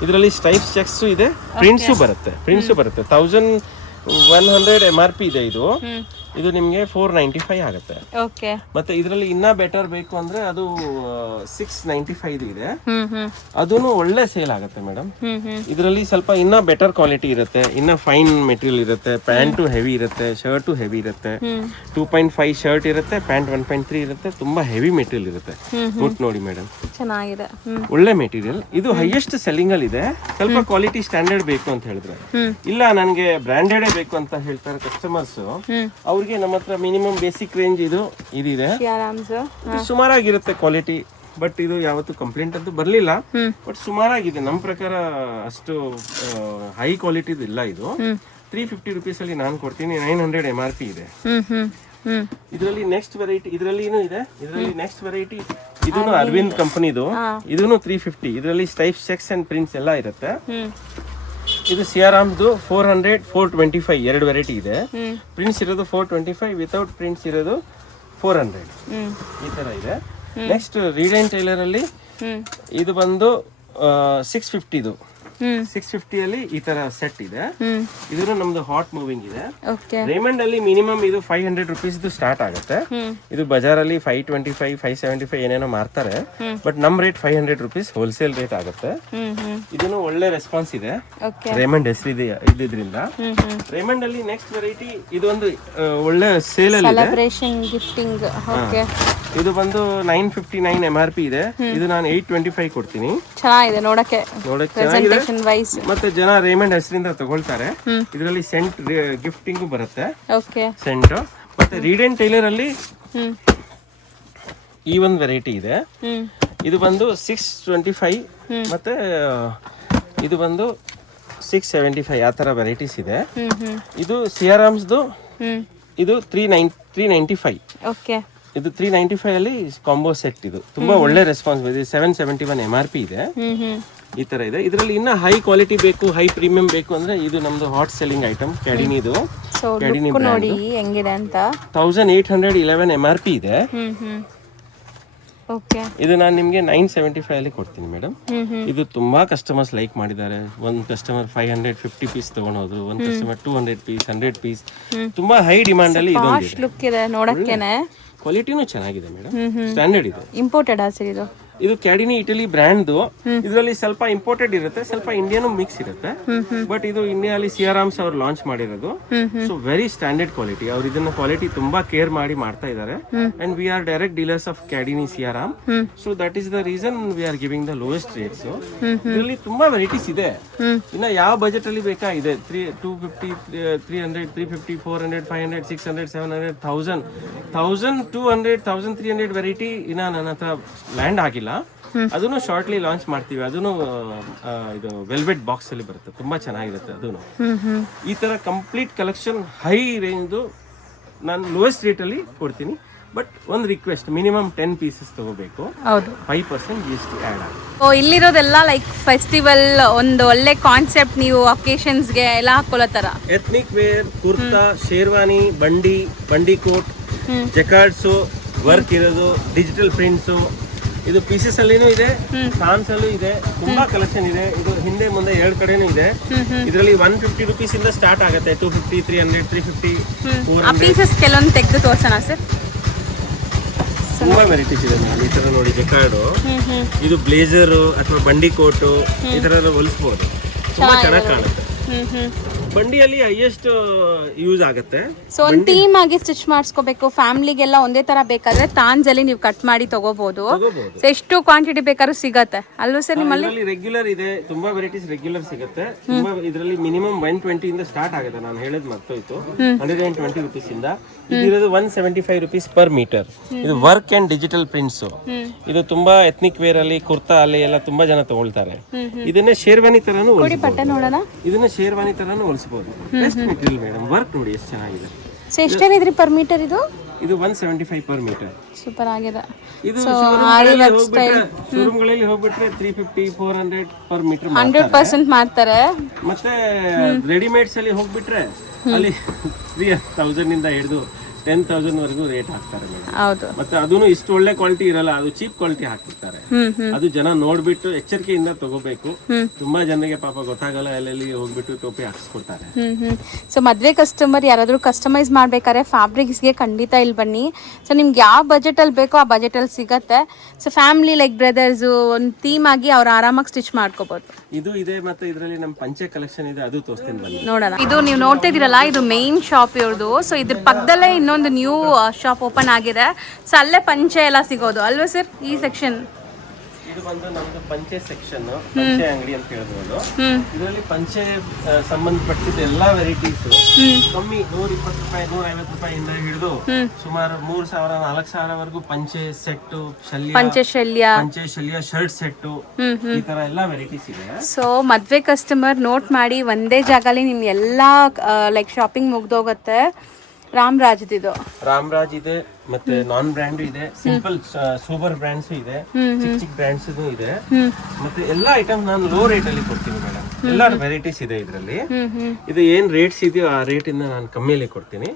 ಇದರಲ್ಲಿ ಸ್ಟ್ರೈಪ್ಸ್ ಚೆಕ್ಸ್ ಇದೆ, ಪ್ರಿಂಟ್ಸು ಬರುತ್ತೆ. 1100 MRP ಇದೆ. ಇದು ನಿಮ್ಗೆ 495 ಆಗುತ್ತೆ. ಮತ್ತೆ ಇದರಲ್ಲಿ ಇನ್ನ ಬೆಟರ್ ಬೇಕು ಅಂದ್ರೆ ಅದು 695 ಇದೆ. ಅದೂನು ಒಳ್ಳೆ ಸೇಲ್ ಆಗುತ್ತೆ ಮೇಡಮ್. ಇದರಲ್ಲಿ ಸ್ವಲ್ಪ ಇನ್ನ ಬೆಟರ್ ಕ್ವಾಲಿಟಿ ಇರುತ್ತೆ, ಇನ್ನ ಫೈನ್ ಮೆಟೀರಿಯಲ್ ಇರುತ್ತೆ. ಪ್ಯಾಂಟು ಹೆವಿ ಇರುತ್ತೆ, ಶರ್ಟು ಹೆವಿ ಇರುತ್ತೆ. 2.5 ಶರ್ಟ್ ಇರುತ್ತೆ, ಪ್ಯಾಂಟ್ 1.3 ಇರುತ್ತೆ. ತುಂಬಾ ಹೆವಿ ಮೆಟೀರಿಯಲ್ ಇರುತ್ತೆ. ನೋಡಿ ಮೇಡಮ್, ಚೆನ್ನಾಗಿದೆ, ಒಳ್ಳೆ ಮೆಟೀರಿಯಲ್. ಇದು ಹೈಯೆಸ್ಟ್ ಸೆಲ್ಲಿಂಗ್ ಅಲ್ಲಿ ಇದೆ. ಸ್ವಲ್ಪ ಕ್ವಾಲಿಟಿ ಸ್ಟ್ಯಾಂಡರ್ಡ್ ಬೇಕು ಅಂತ ಹೇಳಿದ್ರೆ, ಇಲ್ಲ ನನಗೆ ಬ್ರಾಂಡೆಡ್ ಬೇಕು ಅಂತ ಹೇಳ್ತಾರೆ ಕಸ್ಟಮರ್ಸ್. ಅವ್ರಿಗೆ ನಮ್ಮ ಹತ್ರ ಮಿನಿಮಮ್ ಬೇಸಿಕ್ ರೇಂಜ್ ಇದಿದೆ. ಸುಮಾರಾಗಿರುತ್ತೆ ಕ್ವಾಲಿಟಿ. ಬಟ್ ಇದು ಯಾವತ್ತು ಕಂಪ್ಲೇಂಟ್ ಅಂತೂ ಬರ್ಲಿಲ್ಲ. ಬಟ್ ಸುಮಾರಾಗಿದೆ ನಮ್ಮ ಪ್ರಕಾರ. ಅಷ್ಟು ಹೈ ಕ್ವಾಲಿಟಿ ಇಲ್ಲ. ಇದು 350 rupees ಅಲ್ಲಿ ನಾನು ಕೊಡ್ತೀನಿ. 900 MRP ಇದೆ. ಇದರಲ್ಲಿ ನೆಕ್ಸ್ಟ್ ವೆರೈಟಿ ನೆಕ್ಸ್ಟ್ ವೆರೈಟಿ ಇದೂನು ಅರವಿಂದ್ ಕಂಪನಿದು. ಇದೂನು 350. ಇದರಲ್ಲಿ ಸ್ಟೈಪ್ಸ್ ಚೆಕ್ಸ್ ಅಂಡ್ ಪ್ರಿಂಟ್ಸ್ ಎಲ್ಲ ಇರುತ್ತೆ. ಇದು ಸಿಯಾರಾಮ್ದು 400 425 ಎರಡು ವೆರೈಟಿ ಇದೆ. ಪ್ರಿಂಟ್ಸ್ ಇರೋದು 425, ವಿತೌಟ್ ಪ್ರಿಂಟ್ಸ್ ಇರೋದು 400 ಈ ತರ ಇದೆ. ನೆಕ್ಸ್ಟ್ ರೀಡ್ ಅಂಡ್ ಟೈಲರ್ ಅಲ್ಲಿ ಇದು ಬಂದು 650 650 ಅಲ್ಲಿ ಈ ತರ ಸೆಟ್ ಇದೆ. ಇದು ನಮ್ದು ಹಾಟ್ ಮೂವಿಂಗ್ ಇದೆ. ರೇಮಂಡ್ ಅಲ್ಲಿ ಮಿನಿಮಮ್ ಇದು 500 ರುಪೀಸ್ ಸ್ಟಾರ್ಟ್ ಆಗುತ್ತೆ. ಇದು ಬಜಾರಲ್ಲಿ 525 575 ಏನೇನೋ ಮಾರ್ತಾರೆ, ಬಟ್ ನಮ್ ರೇಟ್ 500 ರುಪೀಸ್ ಹೋಲ್ಸೇಲ್ ರೇಟ್ ಆಗುತ್ತೆ. ಇದನ್ನು ಒಳ್ಳೆ ರೆಸ್ಪಾನ್ಸ್ ಇದೆ ರೇಮಂಡ್ ಹೆಸರು ಇದ್ರಿಂದ. ರೇಮಂಡ್ ಅಲ್ಲಿ ನೆಕ್ಸ್ಟ್ ವೆರೈಟಿ ಇದು ಒಂದು ಒಳ್ಳೆ ಸೇಲ್ ಅಲ್ಲಿ ಗಿಫ್ಟಿಂಗ್. ಇದು ಬಂದು 959 MRP ಇದೆ. ಇದು ನಾನು 825 ಕೊಡ್ತೀನಿ. ಚೆನ್ನಾಗಿದೆ ನೋಡಕ್ಕೆ ಚೆನ್ನಾಗಿದೆ. ಮತ್ತೆ ಜನ ರೇಮಂಡ್ ಹೆಸರಿಂದ ತಗೊಳ್ತಾರೆ. ಇದರಲ್ಲಿ ಸೆಂಟ್ ಗಿಫ್ಟಿಂಗ್ ಬರುತ್ತೆ, ಸೆಂಟ್. ಮತ್ತೆ ರೀಡ್ ಅಂಡ್ ಟೈಲರ್ ಅಲ್ಲಿ ಈ ಒಂದು ವೆರೈಟಿ ಇದೆ. ಇದು ಬಂದು 625 ಮತ್ತೆ ಇದು ಬಂದು 675 ಆ ತರ ವೆರೈಟೀಸ್ ಇದೆ. ಇದು ಸಿಯಾರಾಮ್ಸ್ದು ಇದು 395. ಇದು 395 ಅಲ್ಲಿ ಕಾಂಬೋ ಸೆಟ್. ಇದು ತುಂಬಾ ಒಳ್ಳೆ ರೆಸ್ಪಾನ್ಸ್ ಇದೆ. 771 MRP ಇದೆ. ಈ ತರ ಇದೆ. ಇದರಲ್ಲಿ ಇನ್ನ ಹೈ ಕ್ವಾಲಿಟಿ ಬೇಕು, ಹೈ ಪ್ರೀಮಿಯಂ ಬೇಕು ಅಂದ್ರೆ ಇದು ನಮ್ದು ಹಾಟ್ ಸೆಲ್ಲಿಂಗ್ ಐಟಮ್ ಕ್ಯಾಡಿನಿದು. ಕ್ಯಾಡಿನಿ ನೋಡಿ ಹೆಂಗಿದೆ ಅಂತ. 1811 MRP ಇದೆ. ಇದು ನಾನು ನಿಮ್ಗೆ 975 ಅಲ್ಲಿ ಕೊಡ್ತೀನಿ ಮೇಡಮ್. ಇದು ತುಂಬಾ ಕಸ್ಟಮರ್ಸ್ ಲೈಕ್ ಮಾಡಿದ್ದಾರೆ. ಒಂದ್ ಕಸ್ಟಮರ್ 550 ಪೀಸ್ ತಗೊಂಡು ಹೋದ್ರು, ಒಂದ್ ಕಸ್ಟಮರ್ 200 ಪೀಸ್ 100 ಪೀಸ್. ತುಂಬಾ ಹೈ ಡಿಮಾಂಡ್ ಅಲ್ಲಿ ಇದೊಂದಿದೆ. ಕ್ವಾಲಿಟಿನೂ ಚೆನ್ನಾಗಿದೆ ಮೇಡಮ್, ಸ್ಟ್ಯಾಂಡರ್ಡ್ ಇದೆ. ಇಂಪೋರ್ಟೆಡ್ ಇದು. ಇದು ಕ್ಯಾಡಿನಿ ಇಟಲಿ ಬ್ರ್ಯಾಂಡ್. ಇದರಲ್ಲಿ ಸ್ವಲ್ಪ ಇಂಪೋರ್ಟೆಡ್ ಇರುತ್ತೆ, ಸ್ವಲ್ಪ ಇಂಡಿಯನ್ ಮಿಕ್ಸ್ ಇರುತ್ತೆ. ಬಟ್ ಇದು ಇಂಡಿಯಾಲಿ ಸಿಯಾರಾಮ್ಸ್ ಅವ್ರು ಲಾಂಚ್ ಮಾಡಿರೋದು. So very standard quality. ಅವ್ರು ಇದನ್ನ ಕ್ವಾಲಿಟಿ ತುಂಬಾ ಕೇರ್ ಮಾಡಿ ಮಾಡ್ತಾ ಇದ್ದಾರೆ. And we are direct dealers of Cadini Siyaram. So that is the reason we are giving the lowest rates. ಇದರಲ್ಲಿ ತುಂಬಾ ವೆರೈಟೀಸ್ ಇದೆ. ಇನ್ನ ಯಾವ ಬಜೆಟ್ ಅಲ್ಲಿ ಬೇಕಾ ಇದೆ. 250 300 350 400 500 600 700 1000 1200 1300 ವೆರೈಟಿ ಇನ್ನ ನನ್ನ ಹತ್ರ ಲ್ಯಾಂಡ್ ಆಗಿಲ್ಲ. ಅದನ್ನು ಶಾರ್ಟ್ಲಿ ಲಾಂಚ್ ಮಾಡ್ತೀವಿ. ಅದನ್ನು ಇದು ವೆಲ್ವೆಟ್ ಬಾಕ್ಸ್ ಅಲ್ಲಿ ಬರುತ್ತೆ, ತುಂಬಾ ಚೆನ್ನಾಗಿರುತ್ತೆ. ಅದನ್ನು ಈ ತರ ಕಂಪ್ಲೀಟ್ ಕಲೆಕ್ಷನ್ ಹೈ ರೇಂಜ್ ನಾನು ಲೋಯೆಸ್ಟ್ ರೇಟ್ ಅಲ್ಲಿ ಕೊಡ್ತೀನಿ. ಬಟ್ ಒಂದು ರಿಕ್ವೆಸ್ಟ್, ಮಿನಿಮಮ್ 10 ಪೀಸಸ್ ತಗೋಬೇಕು. 5% GST ಆಡ್ ಆಗುತ್ತೆ. ಇಲ್ಲಿರೋದೆಲ್ಲ ಲೈಕ್ ಫೆಸ್ಟಿವಲ್ ಒಂದು ಒಳ್ಳೆ ಕಾನ್ಸೆಪ್ಟ್. ನೀವು ಅಕೇಶನ್ಸ್ಗೆ ಎಲ್ಲ ಹಾಕೊಳ್ಳೋ ತರ ಎಥ್ನಿಕ್ ವೇರ್, ಕುರ್ತಾ, ಶೇರ್ವಾನಿ, ಬಂಡಿ ಕೋಟ್, ಜಕಾರ್ಡ್ಸು, ವರ್ಕ್ ಇರೋದು, ಡಿಜಿಟಲ್ ಪ್ರಿಂಟ್ಸು. ಇದು ಪೀಸಸ್ ಅಲ್ಲಿನೂ ಇದೆ, ಫ್ರಾನ್ಸ್ ಅಲ್ಲೂ ಇದೆ. ತುಂಬಾ ಕಲೆಕ್ಷನ್ ಇದೆ. ಇದು ಹಿಂದೆ ಮುಂದೆ 2 ಕಡೆನೂ ಇದೆ. ಇದರಲ್ಲಿ 150 ರುಪೀಸ್ ಇಂದ ಸ್ಟಾರ್ಟ್ ಆಗುತ್ತೆ. 250 300 350 400 ಪೀಸಸ್ ಕೆಲವೊಂದು ತೆಗೆದು ತೋರ್ಸೋಣ ಸರ್. ತುಂಬಾ ವೆರೈಟೀಸ್ ಇದೆ ಮೇಡಮ್. ಈ ತರ ನೋಡಿ, ಜಕಾರ್ಡು, ಇದು ಬ್ಲೇಸರ್ ಅಥವಾ ಬಂಡಿ ಕೋಟು, ಈ ತರ ಹೊಲಿಸಬಹುದು. ತುಂಬಾ ಚೆನ್ನಾಗಿ ಕಾಣುತ್ತೆ. ಬಂಡಿಯಲ್ಲಿ ಹೈಯೆಸ್ಟ್ ಯೂಸ್ ಆಗುತ್ತೆ. ಸೊ ಒಂದು ಥೀಮ್ ಆಗಿ ಸ್ಟಿಚ್ ಮಾಡಿಸ್ಕೋಬೇಕು, ಫ್ಯಾಮಿಲಿಗೆಲ್ಲ ಒಂದೇ ತರ ಬೇಕಾದ್ರೆ ತಾಂಜಲ್ಲಿ ನೀವು ಕಟ್ ಮಾಡಿ ತಗೋಬಹುದು. ಎಷ್ಟು ಕ್ವಾಂಟಿಟಿ ಬೇಕಾದ್ರೂ ಸಿಗತ್ತೆ ಅಲ್ವಾ ಸರ್ ನಿಮ್ಮಲ್ಲಿ? ರೆಗ್ಯುಲರ್ ಇದೆ, ತುಂಬಾ ವೆರೈಟೀಸ್ ರೆಗ್ಯುಲರ್ ಸಿಗುತ್ತೆ. ತುಂಬಾ ಇದರಲ್ಲಿ ಮಿನಿಮಮ್ 120 ಇಂದ ಸ್ಟಾರ್ಟ್ ಆಗುತ್ತೆ. ನಾನು ಹೇಳೋದು ಮರ್ತೋಯ್ತು. 120 ರುಪೀಸ್ ಇಂದ ಇದಿರೋದು 175 ರುಪೀಸ್ ಪರ್ ಮೀಟರ್. ಇದು ವರ್ಕ್ ಅಂಡ್ ಡಿಜಿಟಲ್ ಪ್ರಿಂಟ್ಸ್. ಇದು ತುಂಬಾ ಎಥ್ನಿಕ್ ವೇರ್ ಅಲ್ಲಿ, ಕುರ್ತಾ ಅಲ್ಲಿ ಎಲ್ಲ ತುಂಬಾ ಜನ ತಗೊಳ್ತಾರೆ. ಇದನ್ನೇ ಶೇರ್ವಾನಿ ತರಾನು ಇದನ್ನ ಶೇರ್ವಾನಿ ತರಾನು ಹೊಲಿಸಬಹುದು. Best material madam. ವರ್ಕ್ ನೋಡಿ ಎಷ್ಟು ಚೆನ್ನಾಗಿದೆ. ಸೊ ಎಷ್ಟೇನಿದ್ರಿ ಪರ್ ಮೀಟರ್ ಇದು? ಇದು 175 ಪರ್ ಮೀಟರ್. ಸೂಪರ್ ಆಗಿದೆ. ಇದು ಶೋರೂಮ್ಗಳಲ್ಲಿ ಹೋಗ್ಬಿಟ್ರೆ 350 400 ಪರ್ ಮೀಟರ್ 100% ಮಾಡ್ತಾರೆ. ಮತ್ತೆ ರೆಡಿಮೇಡ್ಸ್ ಅಲ್ಲಿ ಹೋಗ್ಬಿಟ್ರೆ ಅಲ್ಲಿ 3000 ಇಂದ ಹಿಡಿದು 10,000 ವರೆಗೂ ರೇಟ್ ಹಾಕ್ತಾರೆ ಮೇಡಮ್. ಹೌದು. ಮತ್ತೆ ಅದನ್ನು ಇಷ್ಟು ಒಳ್ಳೆ ಕ್ವಾಲಿಟಿ ಇರಲ್ಲ, ಅದು ಚೀಪ್ ಕ್ವಾಲಿಟಿ ಹಾಕ್ಬಿಡ್ತಾರೆ. ಅದು ಜನ ನೋಡ್ಬಿಟ್ಟು ಎಚ್ಚರಿಕೆಯಿಂದ ತಗೋಬೇಕು. ತುಂಬಾ ಜನರಿಗೆ ಪಾಪ ಗೊತ್ತಾಗಲ್ಲ, ಎಲ್ಲೆಲ್ಲಿ ಹೋಗ್ಬಿಟ್ಟು ಟೋಪಿ ಹಾಕ್ಸ್ಕೊಡ್ತಾರೆ. ಸೊ ಮದ್ವೆ ಕಸ್ಟಮರ್ ಯಾರಾದ್ರೂ ಕಸ್ಟಮೈಸ್ ಮಾಡ್ಬೇಕಾದ್ರೆ ಫ್ಯಾಬ್ರಿಕ್ಸ್ಗೆ ಖಂಡಿತ ಇಲ್ಲಿ ಬನ್ನಿ. ಸೊ ನಿಮ್ಗೆ ಯಾವ ಬಜೆಟ್ ಅಲ್ಲಿ ಬೇಕೋ ಆ ಬಜೆಟ್ ಅಲ್ಲಿ ಸಿಗತ್ತೆ. ಸೊ ಫ್ಯಾಮಿಲಿ ಲೈಕ್ ಬ್ರದರ್ಸ್ ಒಂದು ಥೀಮ್ ಆಗಿ ಅವ್ರು ಆರಾಮಾಗಿ ಸ್ಟಿಚ್ ಮಾಡ್ಕೋಬಹುದು. ಇದು ಇದೆ. ಮತ್ತೆ ಇದರಲ್ಲಿ ನಮ್ಮ ಪಂಚೆ ಕಲೆಕ್ಷನ್ ಇದೆ, ಅದು ತೋರಿಸ್ತೀನಿ ಬನ್ನಿ ನೋಡೋಣ. ಇದು ನೀವು ನೋಡ್ತಾ ಇದೀರಲ್ಲ, ಇದು ಮೇನ್ ಶಾಪ್ ಇವ್ರದ್ದು. ಸೊ ಇದ್ರ ಪಕ್ಕದಲ್ಲೇ ಇನ್ನೊಂದು ನ್ಯೂ ಶಾಪ್ ಓಪನ್ ಆಗಿದೆ. ಸೊ ಅಲ್ಲೇ ಪಂಚೆ ಎಲ್ಲ ಸಿಗೋದು ಅಲ್ವಾ ಸರ್ ಈ ಸೆಕ್ಷನ್? ಇದು ಬಂದು ನಮ್ದು ಪಂಚೆ ಸೆಕ್ಷನ್, ಪಂಚೆ ಅಂಗಡಿ ಅಂತ ಹೇಳ್ಬೋದು. ಇದರಲ್ಲಿ ಪಂಚೆ ಸಂಬಂಧಪಟ್ಟಿದ್ದ ಎಲ್ಲಾ ವೆರೈಟೀಸ್ ಕಮ್ಮಿ 120 ರೂಪಾಯಿ 150 ರೂಪಾಯಿಯಿಂದ ಹಿಡಿದು ಸುಮಾರು 3000 4000 ವರೆಗೂ ಪಂಚೆ ಸೆಟ್, ಪಂಚೆ ಶಲ್ಯ ಶರ್ಟ್ ಸೆಟ್, ಈ ತರ ಎಲ್ಲಾ ವೆರೈಟೀಸ್ ಇದೆ. ಸೊ ಮದ್ವೆ ಕಸ್ಟಮರ್ ನೋಟ್ ಮಾಡಿ, ಒಂದೇ ಜಾಗದಲ್ಲಿ ನಿಮ್ ಎಲ್ಲಾ ಲೈಕ್ ಶಾಪಿಂಗ್ ಮುಗ್ದೋಗತ್ತೆ. ರಾಮ್ರಾಜ್ ಇದೆ, ಮತ್ತೆ ನಾನ್ ಬ್ರ್ಯಾಂಡ್ ಇದೆ, ಸಿಂಪಲ್ ಸೂಪರ್ ಬ್ರ್ಯಾಂಡ್ಸ್ ಇದೆ, ಚಿಕ್ಕ ಬ್ರ್ಯಾಂಡ್ಸ್ ಇದೆ. ಮತ್ತೆ ಎಲ್ಲಾ ಐಟಮ್ ನಾನು ಲೋ ರೇಟ್ ಅಲ್ಲಿ ಕೊಡ್ತೀನಿ ಮೇಡಮ್. ಎಲ್ಲ ವೆರೈಟೀಸ್ ಇದೆ ಇದರಲ್ಲಿ. ಇದು ಏನ್ ರೇಟ್ಸ್ ಇದೆಯೋ ಆ ರೇಟ್ ಇಂದ ನಾನು ಕಮ್ಮಿಯಲ್ಲಿ ಕೊಡ್ತೀನಿ.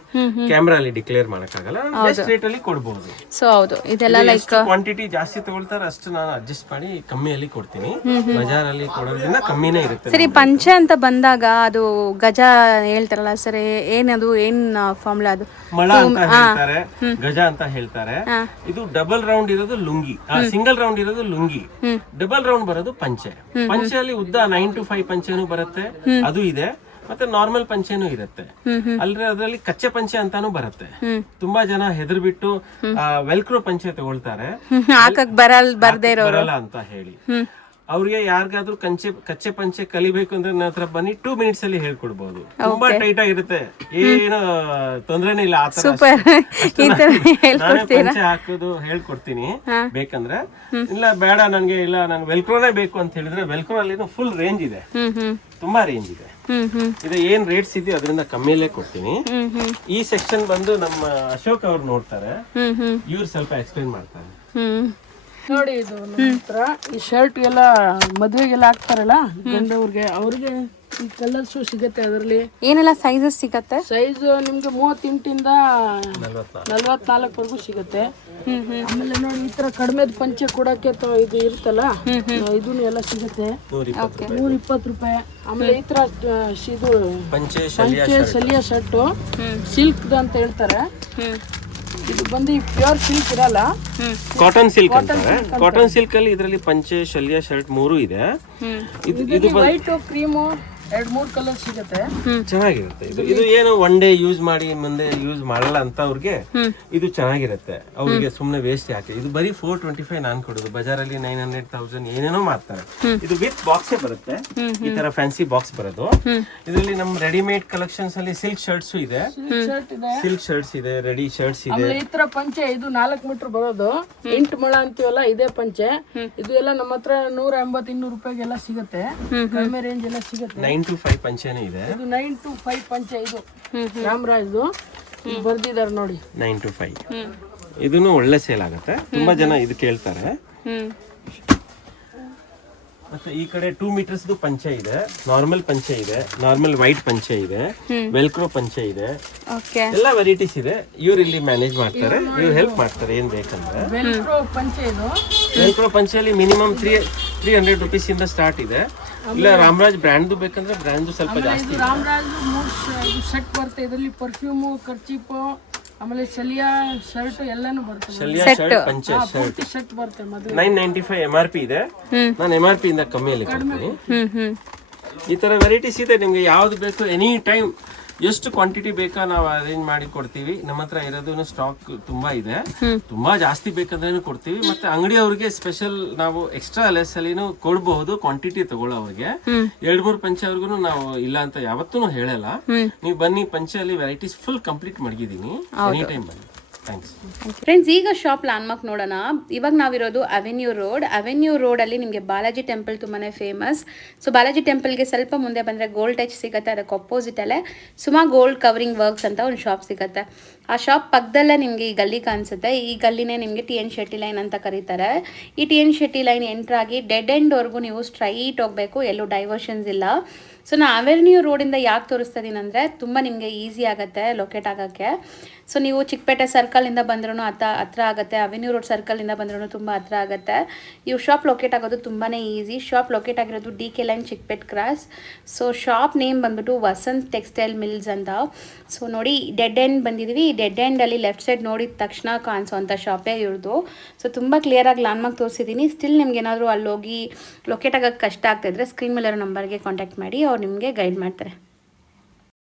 ಕ್ಯಾಮ್ರಾ ಅಲ್ಲಿ ಡಿಕ್ಲೇರ್ ಮಾಡಕ್ಕಾಗಲ್ಲ, ಬೆಸ್ಟ್ ರೇಟ್ ಅಲ್ಲಿ ಕೊಡಬಹುದು. ಸೊ ಹೌದು, ಇದೆಲ್ಲ ಲೈಕ್ ಕ್ವಾಂಟಿಟಿ ಜಾಸ್ತಿ ತಗೊಳ್ತಾರೆ ಅಷ್ಟು ನಾನು ಅಡ್ಜಸ್ಟ್ ಮಾಡಿ ಕಮ್ಮಿಯಲ್ಲಿ ಕೊಡ್ತೀನಿ. ಬಜಾರಲ್ಲಿ ಕೊಡೋದ್ರಿಂದ ಕಮ್ಮಿನೇ ಇರುತ್ತೆ. ಸರಿ, ಪಂಚೆ ಅಂತ ಬಂದಾಗ ಅದು ಗಜ ಹೇಳ್ತಾರಲ್ಲ ಸರ್, ಏನದು ಏನ್ ಫಾರ್ಮುಲಾ ಅದು? ಮಳ ಅಂತ ಹೇಳ್ತಾರೆ, ಗಜ ಅಂತ ಹೇಳ್ತಾರೆ. ಇದು ಡಬಲ್ ರೌಂಡ್ ಇರೋದು ಲುಂಗಿ, ಸಿಂಗಲ್ ರೌಂಡ್ ಇರೋದು ಲುಂಗಿ, ಡಬಲ್ ರೌಂಡ್ ಬರೋದು ಪಂಚೆ. ಪಂಚೆಯಲ್ಲಿ ಉದ್ದ 9 to 5 ಪಂಚೆನೂ ಬರುತ್ತೆ, ಅದು ಇದೆ. ಮತ್ತೆ ನಾರ್ಮಲ್ ಪಂಚೆನೂ ಇರುತ್ತೆ. ಅದರಲ್ಲಿ ಕಚ್ಚೆ ಪಂಚೆ ಅಂತಾನು ಬರುತ್ತೆ. ತುಂಬಾ ಜನ ಹೆದರ್ಬಿಟ್ಟು ವೆಲ್ಕ್ರೋ ಪಂಚೆ ತಗೊಳ್ತಾರೆ, ಹಾಕಕ್ ಬರಲ್ಲ ಅಂತ ಹೇಳಿ. ಅವ್ರಿಗೆ ಯಾರಿಗಾದ್ರೂ ಕಚ್ಚೆ ಪಂಚೆ ಕಲಿಬೇಕು ಅಂದ್ರೆ ನನ್ನ ಹತ್ರ ಬನ್ನಿ, 2 minutes ಅಲ್ಲಿ ಹೇಳ್ಕೊಡ್ಬಹುದು. ತುಂಬಾ ಟೈಟ್ ಆಗಿರುತ್ತೆ, ಏನು ತೊಂದ್ರೆನೇ ಇಲ್ಲ. ನಾನೇ ಪಂಚೆ ಹಾಕೋದು ಹೇಳ್ಕೊಡ್ತೀನಿ ಬೇಕಂದ್ರೆ. ಇಲ್ಲ ಬೇಡ ನನ್ಗೆ, ಇಲ್ಲ ನನ್ಗೆ ವೆಲ್ಕ್ರೋನೇ ಬೇಕು ಅಂತ ಹೇಳಿದ್ರೆ ವೆಲ್ಕ್ರೋ ಅಲ್ಲಿ ಫುಲ್ ರೇಂಜ್ ಇದೆ, ತುಂಬಾ ರೇಂಜ್ ಇದೆ. ಇದು ಏನ್ ರೇಟ್ಸ್ ಇದೆಯೋ ಅದರಿಂದ ಕಮ್ಮಿಯಲ್ಲೇ ಕೊಡ್ತೀನಿ. ಈ ಸೆಕ್ಷನ್ ಬಂದು ನಮ್ಮ ಅಶೋಕ್ ಅವ್ರು ನೋಡ್ತಾರೆ, ಇವ್ರು ಸ್ವಲ್ಪ ಎಕ್ಸ್ಪ್ಲೈನ್ ಮಾಡ್ತಾರೆ. ನೋಡಿ, ಇದು ನಮ್ಮ ಹತ್ರ ಈ ಶರ್ಟ್ ಎಲ್ಲ ಮದ್ವೆಗೆಲ್ಲ ಹಾಕ್ತಾರಲ್ಲ ಗಂಡವ್ರಿಗೆ, ಅವ್ರಿಗೆ ಈ ಕಲರ್ಸು ಸಿಗತ್ತೆ. ಅದರಲ್ಲಿ ಏನೆಲ್ಲ ಸೈಜಸ್ ಸಿಗತ್ತೆ? ಸೈಜ್ ನಿಮ್ಗೆ 38 ಇಂದ 44 ಸಿಗತ್ತೆ. ಆಮೇಲೆ ನೋಡಿ, ಈ ತರ ಕಡಿಮೆ ಪಂಚೆ ಕೊಡಕ್ಕೆ ಇದು ಇರುತ್ತಲ್ಲ, ಇದನ್ನು ಎಲ್ಲ ಸಿಗತ್ತೆ 120 ರೂಪಾಯಿ. ಆಮೇಲೆ ಈ ತರ ಇದು ಪಂಚೆ ಸಲಿಯ ಶರ್ಟ್ ಸಿಲ್ಕ್ ಅಂತ ಹೇಳ್ತಾರೆ. ಇದು ಬಂದು ಪ್ಯೂರ್ ಸಿಲ್ಕ್ ಇರಲ್ಲ, ಕಾಟನ್ ಸಿಲ್ಕ್ ಅಂತಾರೆ. ಕಾಟನ್ ಸಿಲ್ಕ್ ಅಲ್ಲಿ ಇದರಲ್ಲಿ ಪಂಚೆ, ಶಲ್ಯ, ಶರ್ಟ್ 3 ಇದೆ. ಇದು ವೈಟ್, ಕ್ರೀಮು 2-3 ಕಲರ್ ಸಿಗತ್ತೆ. ಚೆನ್ನಾಗಿರುತ್ತೆ. ಇದು ಏನು ಒನ್ ಡೇ ಯೂಸ್ ಮಾಡಿ ಮುಂದೆ ಯೂಸ್ ಮಾಡಲ್ಲ ಅಂತ ಅವ್ರಿಗೆ ಇದು ಚೆನ್ನಾಗಿರುತ್ತೆ. ಅವ್ರಿಗೆ ಸುಮ್ನೆ ವೇಸ್ಟ್ ಯಾಕೆ. ಇದು ಬರೀ 425 ನಾನ್ ಕೊಡೋದು. ಬಜಾರಲ್ಲಿ 900,000 ಏನೇನೋ ಮಾಡ್ತಾರೆ. ಇದು ವಿತ್ ಬಾಕ್ಸೇ ಬರುತ್ತೆ, ಈ ತರ ಫ್ಯಾನ್ಸಿ ಬಾಕ್ಸ್ ಬರೋದು. ಇದರಲ್ಲಿ ನಮ್ಮ ರೆಡಿಮೇಡ್ ಕಲೆಕ್ಷನ್ಸ್ ಅಲ್ಲಿ ಸಿಲ್ಕ್ ಶರ್ಟ್ಸ್ ಇದೆ, ಸಿಲ್ಕ್ ಶರ್ಟ್ಸ್ ಇದೆ, ರೆಡಿ ಶರ್ಟ್ಸ್ ಇದೆ. ಈ ತರ ಪಂಚೆ ಇದು 4 ಮೀಟರ್ ಬರೋದು, 8 ಮೊಳ ಅಂತೀವಲ್ಲ, ಇದೇ ಪಂಚೆ. ಇದು ಎಲ್ಲ ನಮ್ಮ ಹತ್ರ 180-200 ರೂಪಾಯಿಗೆಲ್ಲ ಸಿಗತ್ತೆ, ಕಡಿಮೆ ರೇಂಜ್ ಎಲ್ಲ ಸಿಗತ್ತೆ. 9 to 5 ಪಂಚೆನೇ ಇದೆ. ಇದು 9 to 5 ಪಂಚೆ. ಇದು ರಾಮರಾಜ್ದು ಬರ್ದಿದ್ದಾರೆ ನೋಡಿ, 9 to 5. ಇದನ್ನು ಒಳ್ಳೆ ಸೇಲ್ ಆಗುತ್ತೆ, ತುಂಬಾ ಜನ ಇದು ಕೇಳ್ತಾರೆ. ಮತ್ತೆ ಈ ಕಡೆ 2 ಮೀಟರ್ಸ್ ಪಂಚೆ ಇದೆ, ನಾರ್ಮಲ್ ಪಂಚೆ ಇದೆ, ನಾರ್ಮಲ್ ವೈಟ್ ಪಂಚೆ ಇದೆ, ವೆಲ್ಕ್ರೋ ಪಂಚೆ ಇದೆ, ಎಲ್ಲ ವೆರೈಟೀಸ್ ಇದೆ. ಇವ್ರು ಇಲ್ಲಿ ಮ್ಯಾನೇಜ್ ಮಾಡ್ತಾರೆ, ಇವ್ರು ಹೆಲ್ಪ್ ಮಾಡ್ತಾರೆ ಏನ್ ಬೇಕಂದ್ರೆ. ವೆಲ್ಕ್ರೋ ಪಂಚೆ ಇದು. ವೆಲ್ಕ್ರೋ ಪಂಚೆಯಲ್ಲಿ ಮಿನಿಮಮ್ 300 ರೂಪೀಸ್ ಇಂದ ಸ್ಟಾರ್ಟ್ ಇದೆ. ಇಲ್ಲ ರಾಮರಾಜ್ ಬ್ರ್ಯಾಂಡ್ ಬೇಕಂದ್ರೆ ಬ್ರ್ಯಾಂಡ್ ಸ್ವಲ್ಪ ಜಾಸ್ತಿ. ರಾಮರಾಜ್ 3 ಸೆಟ್ ಬರುತ್ತೆ. ಇದರಲ್ಲಿ ಪರ್ಫ್ಯೂಮು, ಕರ್ಚೀಪು, ಆಮೇಲೆ ಸಲಿಯಾ ಶರ್ಟ್ ಎಲ್ಲಾನು ಬರ್ತದೆ. ಸಲಿಯಾ ಶರ್ಟ್, ಪಂಚೆ ಶರ್ಟ್ ಸೆಟ್ ಬರುತ್ತೆ. 995 MRP ಇದೆ. ನಾನು MRP ಇಂದ ಕಮ್ಮಿಯಲ್ಲಿ ಕೊಡ್ತೀನಿ. ಈ ತರ ವೆರೈಟೀಸ್ ಇದೆ, ನಿಮ್ಗೆ ಯಾವ್ದು ಬೇಕು ಎನಿ ಟೈಮ್ ಎಷ್ಟು ಕ್ವಾಂಟಿಟಿ ಬೇಕಾ ನಾವು ಅರೇಂಜ್ ಮಾಡಿ ಕೊಡ್ತೀವಿ. ನಮ್ಮ ಹತ್ರ ಇರೋದು ಸ್ಟಾಕ್ ತುಂಬಾ ಇದೆ, ತುಂಬಾ ಜಾಸ್ತಿ ಬೇಕಂದ್ರೇನು ಕೊಡ್ತೀವಿ. ಮತ್ತೆ ಅಂಗಡಿಯವ್ರಿಗೆ ಸ್ಪೆಷಲ್ ನಾವು ಎಕ್ಸ್ಟ್ರಾ ಲೆಸ್ ಅಲ್ಲಿನೂ ಕೊಡಬಹುದು, ಕ್ವಾಂಟಿಟಿ ತಗೊಳ್ಳೋರಿಗೆ. 2-3 ಪಂಚೆ ಅವ್ರಿಗೂ ನಾವು ಇಲ್ಲ ಅಂತ ಯಾವತ್ತೂ ಹೇಳಲ್ಲ. ನೀವು ಬನ್ನಿ, ಪಂಚೆಯಲ್ಲಿ ವೆರೈಟೀಸ್ ಫುಲ್ ಕಂಪ್ಲೀಟ್ ಮಡಗಿದ್ದೀನಿ, ಎನಿ ಟೈಮ್ ಬನ್ನಿ. ಫ್ರೆಂಡ್ಸ್, ಈಗ ಶಾಪ್ ಲ್ಯಾಂಡ್ಮಾರ್ಕ್ ನೋಡೋಣ. ಇವಾಗ ನಾವಿರೋದು ಅವೆನ್ಯೂ ರೋಡಲ್ಲಿ ನಿಮಗೆ ಬಾಲಾಜಿ ಟೆಂಪಲ್ ತುಂಬಾ ಫೇಮಸ್. ಸೊ ಬಾಲಾಜಿ ಟೆಂಪಲ್ಗೆ ಸ್ವಲ್ಪ ಮುಂದೆ ಬಂದರೆ ಗೋಲ್ಡ್ ಟಚ್ ಸಿಗುತ್ತೆ, ಅದಕ್ಕೆ ಅಪೋಸಿಟಲ್ಲೇ ಸುಮಾ ಗೋಲ್ಡ್ ಕವರಿಂಗ್ ವರ್ಕ್ಸ್ ಅಂತ ಒಂದು ಶಾಪ್ ಸಿಗುತ್ತೆ. ಆ ಶಾಪ್ ಪಕ್ಕದಲ್ಲೇ ನಿಮಗೆ ಈ ಗಲ್ಲಿ ಕಾಣಿಸುತ್ತೆ. ಈ ಗಲ್ಲಿನೇ ನಿಮಗೆ TN ಶೆಟ್ಟಿ ಲೈನ್ ಅಂತ ಕರೀತಾರೆ. ಈ TN ಶೆಟ್ಟಿ ಲೈನ್ ಎಂಟ್ರಾಗಿ ಡೆಡ್ ಎಂಡ್ವರೆಗೂ ನೀವು ಸ್ಟ್ರೈಟ್ ಹೋಗಬೇಕು, ಎಲ್ಲೂ ಡೈವರ್ಷನ್ಸ್ ಇಲ್ಲ. ಸೊ ನಾನು ಅವೆನ್ಯೂ ರೋಡಿಂದ ಯಾಕೆ ತೋರಿಸ್ತಾ ಇದ್ದೀನಿ ಅಂದರೆ ತುಂಬ ನಿಮಗೆ ಈಸಿ ಆಗುತ್ತೆ ಲೊಕೇಟ್ ಆಗೋಕ್ಕೆ. ಸೊ ನೀವು ಚಿಕ್ಕಪೇಟೆ ಸರ್ಕಲಿಂದ ಬಂದ್ರೂ ಹತ್ರ ಆಗುತ್ತೆ, ಅವೆನ್ಯೂ ರೋಡ್ ಸರ್ಕಲಿಂದ ಬಂದ್ರೂ ತುಂಬ ಹತ್ರ ಆಗುತ್ತೆ. ಇವು ಶಾಪ್ ಲೊಕೇಟ್ ಆಗೋದು ತುಂಬಾ ಈಸಿ. ಶಾಪ್ ಲೊಕೇಟ್ ಆಗಿರೋದು DK line Chickpete cross. So shop name ಬಂದ್ಬಿಟ್ಟು ವಸಂತ್ ಟೆಕ್ಸ್ಟೈಲ್ ಮಿಲ್ಸ್ ಅಂತ. ಸೊ ನೋಡಿ, ಡೆಡ್ ಎಂಡ್ ಬಂದಿದ್ದೀವಿ. ಡೆಡ್ ಎಂಡಲ್ಲಿ ಲೆಫ್ಟ್ ಸೈಡ್ ನೋಡಿದ ತಕ್ಷಣ ಕಾಣಿಸೋವಂಥ ಶಾಪೇ ಇವ್ರದ್ದು. ಸೊ ತುಂಬ ಕ್ಲಿಯರಾಗಿ ಲ್ಯಾಂಡ್ಮಾರ್ಕ್ ತೋರಿಸಿದ್ದೀನಿ. ಸ್ಟಿಲ್ ನಿಮ್ಗೆ ಏನಾದರೂ ಅಲ್ಲೋಗಿ ಲೊಕೇಟ್ ಆಗೋಕ್ಕೆ ಕಷ್ಟ ಆಗ್ತಾಯಿದ್ರೆ ಸ್ಕ್ರೀನ್ ಮೇಲಿರೋ ನಂಬರ್ಗೆ ಕಾಂಟ್ಯಾಕ್ಟ್ ಮಾಡಿ, ಅವ್ರು ನಿಮಗೆ ಗೈಡ್ ಮಾಡ್ತಾರೆ.